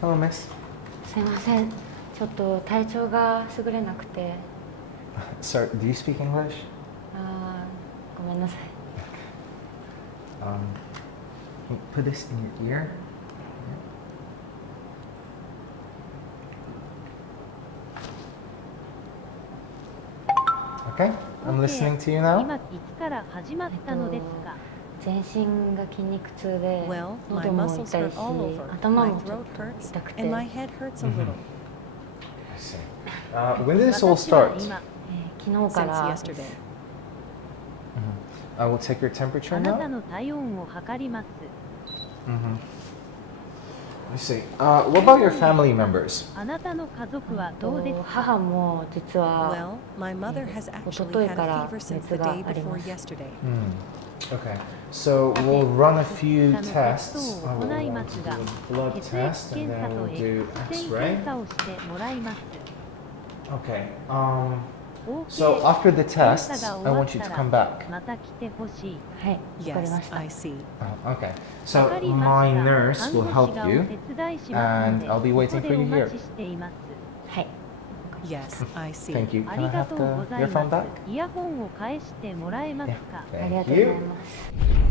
Hello, miss. すいません。ちょっと体調が優れなくて。Sorry, do you speak English? ごめんなさい。Can you put this in your ear? Okay, I'm listening to you now. 今いつから始まったのですか？全身が筋肉痛で、喉も痛いし、頭もちょっと痛くて。I see. When did this all start? 昨日から。I will take your temperature あな now. たの体温を測ります。Let me see. What about your family members? あなたの家族はどうですか？母も実は my mother has 一 actually 昨日 had か a ら fever since 熱 the が day あり before ます。 yesterday. Okay, so we'll run a few テス tests. トを行いますが、 Blood 血 test 液 and 検査 then と we'll X do 線 X-ray. 検査をしてもらいます。Okay. So after the tests, I want you to come back. また来てほしい。はい、わかり Yes, ました。 I see. Okay. So my nurse will help you, and I'll be waiting for you here. はい。 Yes, I see. Thank you. あ Can り I が have とうご the ざい earphone ま back? す。イヤホンを返してもらえますか？ありが Thank とうござい you. ます。